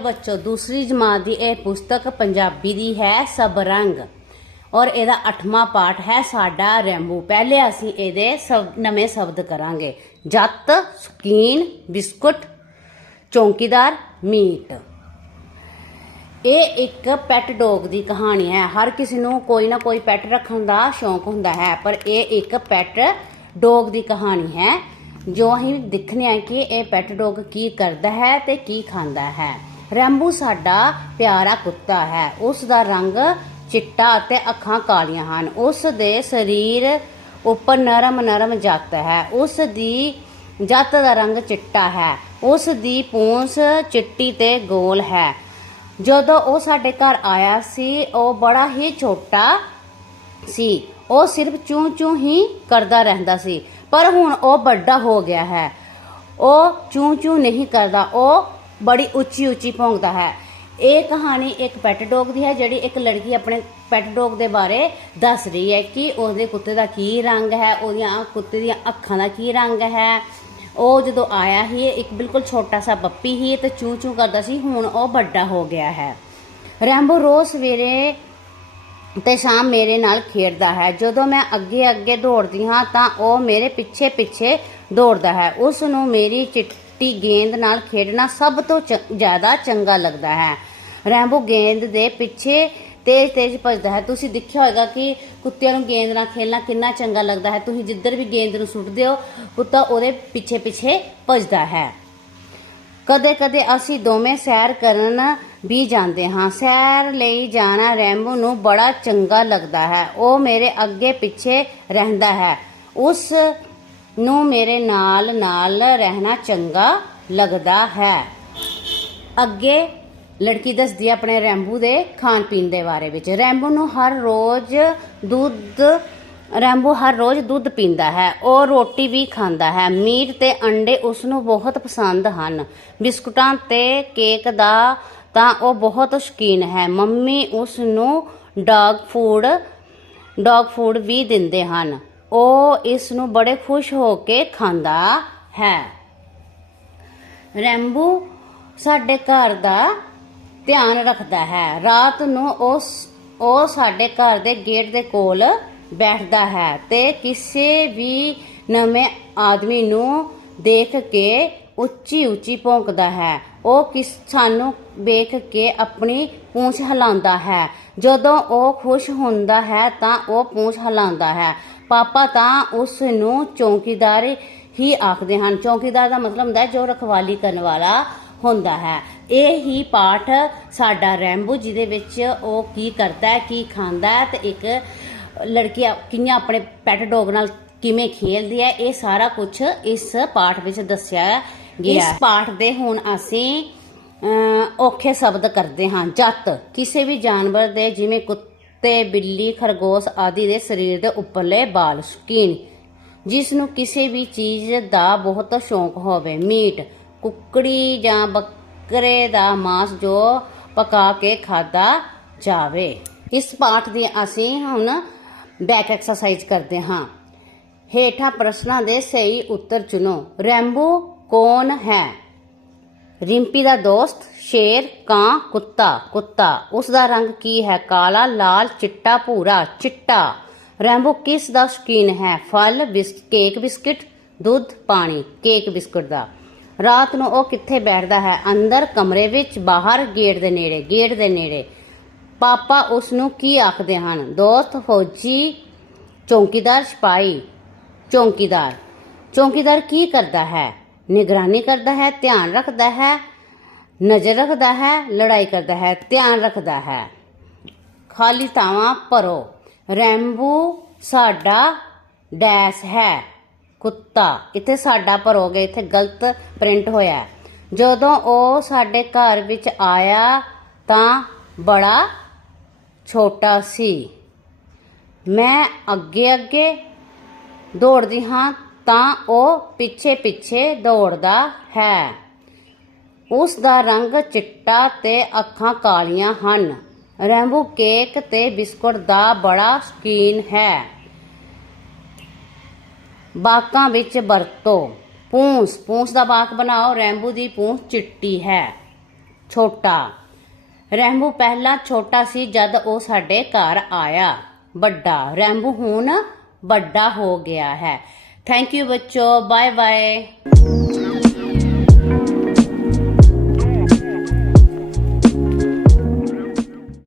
ਬੱਚੋ ਦੂਸਰੀ ਜਮਾਤ ਦੀ ਇਹ ਪੁਸਤਕ ਪੰਜਾਬੀ ਦੀ ਹੈ ਸਬਰੰਗ। ਔਰ ਇਹਦਾ 8ਵਾਂ ਪਾਠ ਹੈ ਸਾਡਾ ਰੈਂਬੂ। ਪਹਿਲੇ ਅਸੀਂ ਇਹਦੇ ਸਬ, ਨਵੇਂ ਸ਼ਬਦ ਕਰਾਂਗੇ। ਜੱਤ, ਸ਼ਕੀਨ, ਬਿਸਕੁਟ, ਚੌਂਕੀਦਾਰ, ਮੀਟ। ਇਹ ਇੱਕ ਪੈਟ ਡੌਗ ਦੀ ਕਹਾਣੀ ਹੈ। ਹਰ ਕਿਸੇ ਨੂੰ ਕੋਈ ਨਾ ਕੋਈ ਪੈਟ ਰੱਖਣ ਦਾ ਸ਼ੌਂਕ ਹੁੰਦਾ ਹੈ, ਪਰ ਇਹ ਇੱਕ ਪੈਟ ਡੌਗ ਦੀ ਕਹਾਣੀ ਹੈ। ਜੋ ਅਸੀਂ ਦੇਖਣੇ ਆ ਕਿ ਇਹ ਪੈਟ ਡੌਗ ਕੀ ਕਰਦਾ ਹੈ ਤੇ ਕੀ ਖਾਂਦਾ ਹੈ। ਰੈਂਬੂ ਸਾਡਾ ਪਿਆਰਾ ਕੁੱਤਾ ਹੈ। ਉਸ ਦਾ ਰੰਗ ਚਿੱਟਾ ਅਤੇ ਅੱਖਾਂ ਕਾਲੀਆਂ ਹਨ। ਉਸ ਦੇ ਸਰੀਰ ਉੱਪਰ ਨਰਮ ਨਰਮ ਜੱਤ ਹੈ। ਉਸ ਦੀ ਜੱਤ ਦਾ ਰੰਗ ਚਿੱਟਾ ਹੈ। ਉਸ ਦੀ ਪੂੰਛ ਚਿੱਟੀ ਤੇ ਗੋਲ ਹੈ। ਜਦੋਂ ਉਹ ਸਾਡੇ ਘਰ ਆਇਆ ਸੀ, ਉਹ ਬੜਾ ਹੀ ਛੋਟਾ ਸੀ। ਉਹ ਸਿਰਫ ਚੂੰ ਚੂੰ ਹੀ ਕਰਦਾ ਰਹਿੰਦਾ ਸੀ। ਪਰ ਹੁਣ ਉਹ ਵੱਡਾ ਹੋ ਗਿਆ ਹੈ। ਉਹ ਚੂੰ ਚੂੰ ਨਹੀਂ ਕਰਦਾ। ਉਹ ਬੜੀ ਉੱਚੀ ਉੱਚੀ ਭੌਂਕਦਾ ਹੈ। ਇਹ ਕਹਾਣੀ ਇੱਕ ਪੈਟ ਡੌਗ ਦੀ ਹੈ, ਜਿਹੜੀ ਇੱਕ ਲੜਕੀ ਆਪਣੇ ਪੈਟ ਡੌਗ ਦੇ ਬਾਰੇ ਦੱਸ ਰਹੀ ਹੈ ਕਿ ਉਹਦੇ ਕੁੱਤੇ ਦਾ ਕੀ ਰੰਗ ਹੈ, ਉਹਦੀਆਂ ਕੁੱਤੇ ਦੀਆਂ ਅੱਖਾਂ ਦਾ ਕੀ ਰੰਗ ਹੈ। ਉਹ ਜਦੋਂ ਆਇਆ ਸੀ ਇੱਕ ਬਿਲਕੁਲ ਛੋਟਾ ਸਾ ਪੱਪੀ ਸੀ ਤੇ ਚੂ ਚੂ ਕਰਦਾ ਸੀ, ਹੁਣ ਉਹ ਵੱਡਾ ਹੋ ਗਿਆ ਹੈ। ਰੈਂਬੋ ਰੋਜ਼ ਸਵੇਰੇ ਤੇ ਸ਼ਾਮ ਮੇਰੇ ਨਾਲ ਖੇਡਦਾ ਹੈ। ਜਦੋਂ ਮੈਂ ਅੱਗੇ ਅੱਗੇ ਦੌੜਦੀ ਹਾਂ ਤਾਂ ਉਹ ਮੇਰੇ ਪਿੱਛੇ ਪਿੱਛੇ ਦੌੜਦਾ ਹੈ। ਉਸ ਨੂੰ ਮੇਰੀ ਚਿੱਟੀ ਗੇਂਦ ਨਾਲ ਖੇਡਣਾ ਸਭ ਤੋਂ ਚ- ਜ਼ਿਆਦਾ ਚੰਗਾ ਲੱਗਦਾ ਹੈ। ਰੈਂਬੋ ਗੇਂਦ ਦੇ ਪਿੱਛੇ ਤੇਜ਼ ਤੇਜ਼ ਭੱਜਦਾ ਹੈ। ਤੁਸੀਂ ਦੇਖਿਆ ਹੋਵੇਗਾ ਕਿ ਕੁੱਤਿਆਂ ਨੂੰ ਗੇਂਦ ਨਾਲ ਖੇਡਣਾ ਕਿੰਨਾ ਚੰਗਾ ਲੱਗਦਾ ਹੈ। ਤੁਸੀਂ ਜਿੱਧਰ ਵੀ ਗੇਂਦ ਨੂੰ ਸੁੱਟਦੇ ਹੋ, ਕੁੱਤਾ ਉਹਦੇ ਪਿੱਛੇ ਪਿੱਛੇ ਭੱਜਦਾ ਹੈ। ਕਦੇ ਕਦੇ ਅਸੀਂ ਦੋਵੇਂ ਸੈਰ ਕਰਨ ਵੀ ਜਾਂਦੇ ਹਾਂ। ਸੈਰ ਲਈ ਜਾਣਾ ਰੈਂਬੋ ਨੂੰ ਬੜਾ ਚੰਗਾ ਲੱਗਦਾ ਹੈ। ਉਹ ਮੇਰੇ ਅੱਗੇ ਪਿੱਛੇ ਰਹਿੰਦਾ ਹੈ। ਉਸ ਨੂੰ ਮੇਰੇ ਨਾਲ ਨਾਲ ਰਹਿਣਾ ਚੰਗਾ ਲੱਗਦਾ ਹੈ। ਅੱਗੇ ਲੜਕੀ ਦੱਸਦੀ ਹੈ ਆਪਣੇ ਰੈਂਬੂ ਦੇ ਖਾਣ ਪੀਣ ਦੇ ਬਾਰੇ ਵਿੱਚ। ਰੈਂਬੂ ਨੂੰ ਹਰ ਰੋਜ਼ ਦੁੱਧ, ਰੈਂਬੂ ਹਰ ਰੋਜ਼ ਦੁੱਧ ਪੀਂਦਾ ਹੈ। ਉਹ ਰੋਟੀ ਵੀ ਖਾਂਦਾ ਹੈ। ਮੀਟ ਤੇ ਅੰਡੇ ਉਸ ਨੂੰ ਬਹੁਤ ਪਸੰਦ ਹਨ। ਬਿਸਕੁਟਾਂ ਤੇ ਕੇਕ ਦਾ ਤਾਂ ਉਹ ਬਹੁਤ ਸ਼ੌਕੀਨ ਹੈ। ਮੰਮੀ ਉਸ ਨੂੰ ਡੌਗ ਫੂਡ ਡੌਗ ਫੂਡ ਵੀ ਦਿੰਦੇ ਹਨ। ਉਹ ਇਸ ਨੂੰ ਬੜੇ ਖੁਸ਼ ਹੋ ਕੇ ਖਾਂਦਾ ਹੈ। ਰੈਂਬੂ ਸਾਡੇ ਘਰ ਦਾ ਧਿਆਨ ਰੱਖਦਾ ਹੈ। ਰਾਤ ਨੂੰ ਉਸ, ਉਹ ਸਾਡੇ ਘਰ ਦੇ ਗੇਟ ਦੇ ਕੋਲ ਬੈਠਦਾ ਹੈ ਤੇ ਕਿਸੇ ਵੀ ਨਵੇਂ ਆਦਮੀ ਨੂੰ ਦੇਖ ਕੇ ਉੱਚੀ ਉੱਚੀ ਭੌਂਕਦਾ ਹੈ। ਉਹ ਕਿਸ, ਸਾਨੂੰ ਵੇਖ ਕੇ ਆਪਣੀ ਪੂੰਛ ਹਿਲਾਉਂਦਾ ਹੈ। ਜਦੋਂ ਉਹ ਖੁਸ਼ ਹੁੰਦਾ ਹੈ ਤਾਂ ਉਹ ਪੂੰਛ ਹਿਲਾਉਂਦਾ ਹੈ। ਪਾਪਾ ਤਾਂ ਉਸ ਨੂੰ ਚੌਕੀਦਾਰ ਹੀ ਆਖਦੇ ਹਨ। ਚੌਕੀਦਾਰ ਦਾ ਮਤਲਬ ਹੁੰਦਾ ਹੈ ਜੋ ਰਖਵਾਲੀ ਕਰਨ ਵਾਲਾ ਹੁੰਦਾ ਹੈ। ਇਹ ਹੀ ਪਾਠ ਸਾਡਾ ਰੈਂਬੋ ਜਿਹਦੇ ਵਿੱਚ ਉਹ ਕੀ ਕਰਦਾ ਹੈ ਕੀ ਖਾਂਦਾ ਹੈ ਤੇ ਇੱਕ ਲੜਕੀ ਕਿੰਨਾ ਆਪਣੇ ਪੈਟ ਡੌਗ ਨਾਲ ਕਿਵੇਂ ਖੇਲਦੀ ਹੈ ਇਹ ਸਾਰਾ ਕੁਝ ਇਸ ਪਾਠ ਵਿੱਚ ਦੱਸਿਆ ਗਿਆ ਇਸ ਪਾਠ ਦੇ ਹੁਣ ਅਸੀਂ ਔਖੇ ਸ਼ਬਦ ਕਰਦੇ ਹਾਂ। ਜੱਤ ਕਿਸੇ ਵੀ ਜਾਨਵਰ ਦੇ ਜਿਵੇਂ ਕੁੱਤੇ ਬਿੱਲੀ, ਖਰਗੋਸ਼ ਆਦਿ ਦੇ ਸਰੀਰ ਦੇ ਉੱਪਰਲੇ ਬਾਲ, ਸਕੀਨ। ਜਿਸ ਨੂੰ ਕਿਸੇ ਵੀ ਚੀਜ਼ ਦਾ ਬਹੁਤ ਸ਼ੌਂਕ ਹੋਵੇ, ਮੀਟ, ਕੁੱਕੜੀ ਜਾਂ ਬੱਕਰੇ ਦਾ ਮਾਸ ਜੋ ਪਕਾ ਕੇ ਖਾਦਾ ਜਾਵੇ। ਇਸ ਪਾਠ ਦੀ ਅਸੀਂ ਹੁਣ ਬੈਕ ਐਕਸਰਸਾਈਜ਼ ਕਰਦੇ ਹਾਂ। ਹੇਠਾਂ ਪ੍ਰਸ਼ਨਾਂ ਦੇ ਸਹੀ ਉੱਤਰ ਚੁਣੋ। ਰੈਂਬੋ ਕੌਣ ਹੈ? ਰਿੰਪੀ ਦਾ ਦੋਸਤ, ਸ਼ੇਰ, ਕਾਂ, ਕੁੱਤਾ। ਕੁੱਤਾ, ਉਸ ਦਾ ਰੰਗ ਕੀ ਹੈ? ਕਾਲਾ, ਲਾਲ, ਚਿੱਟਾ, ਭੂਰਾ। ਚਿੱਟਾ। ਰੈਂਬੋ ਕਿਸ ਦਾ ਸ਼ੌਕੀਨ ਹੈ? ਫਲ, ਬਿਸ, ਕੇਕ, ਬਿਸਕਟ, ਦੁੱਧ, ਪਾਣੀ, ਕੇਕ, ਬਿਸਕਟ ਦਾ। ਰਾਤ ਨੂੰ ਉਹ ਕਿੱਥੇ ਬੈਠਦਾ ਹੈ? ਅੰਦਰ, ਕਮਰੇ ਵਿੱਚ, ਬਾਹਰ, ਗੇਟ ਦੇ ਨੇੜੇ, ਗੇਟ ਦੇ ਨੇੜੇ। ਪਾਪਾ ਉਸ ਨੂੰ ਕੀ ਆਖਦੇ ਹਨ? ਦੋਸਤ, ਫੌਜੀ, ਚੌਕੀਦਾਰ, ਸਿਪਾਹੀ, ਚੌਂਕੀਦਾਰ। ਚੌਂਕੀਦਾਰ ਕੀ ਕਰਦਾ ਹੈ? ਨਿਗਰਾਨੀ ਕਰਦਾ ਹੈ, ਧਿਆਨ ਰੱਖਦਾ ਹੈ, ਨਜ਼ਰ ਰੱਖਦਾ ਹੈ, ਲੜਾਈ ਕਰਦਾ ਹੈ, ਧਿਆਨ ਰੱਖਦਾ ਹੈ। ਖਾਲੀ ਥਾਵਾਂ ਭਰੋ। ਰੈਂਬੂ ਸਾਡਾ ਡੈਸ ਹੈ, ਕੁੱਤਾ। ਇੱਥੇ ਸਾਡਾ ਭਰੋਗੇ, ਇੱਥੇ ਗਲਤ ਪ੍ਰਿੰਟ ਹੋਇਆ ਜਦੋਂ ਉਹ ਸਾਡੇ ਘਰ ਵਿੱਚ ਆਇਆ ਤਾਂ ਬੜਾ ਛੋਟਾ ਸੀ। ਮੈਂ ਅੱਗੇ ਅੱਗੇ ਦੌੜਦੀ ਹਾਂ ਤਾਂ ਉਹ ਪਿੱਛੇ ਪਿੱਛੇ ਦੌੜਦਾ ਹੈ। ਉਸ ਦਾ ਰੰਗ ਚਿੱਟਾ ਤੇ ਅੱਖਾਂ ਕਾਲੀਆਂ ਹਨ। ਰੈਂਬੂ ਕੇਕ ਤੇ ਬਿਸਕੁਟ ਦਾ ਬੜਾ ਸ਼ੌਕੀਨ ਹੈ। ਬਾਕਾਂ ਵਿੱਚ ਵਰਤੋ। ਪੂੰਸ ਪੂੰਸ ਦਾ ਬਾਕ ਬਣਾਓ। ਰੈਂਬੂ ਦੀ ਪੂੰਸ ਚਿੱਟੀ ਹੈ। ਛੋਟਾ। ਰੈਂਬੂ ਪਹਿਲਾਂ ਛੋਟਾ ਸੀ ਜਦ ਉਹ ਸਾਡੇ ਘਰ ਆਇਆ। ਵੱਡਾ। ਰੈਂਬੂ ਹੁਣ ਵੱਡਾ ਹੋ ਗਿਆ ਹੈ। थैंक यू बच्चों बाय बाय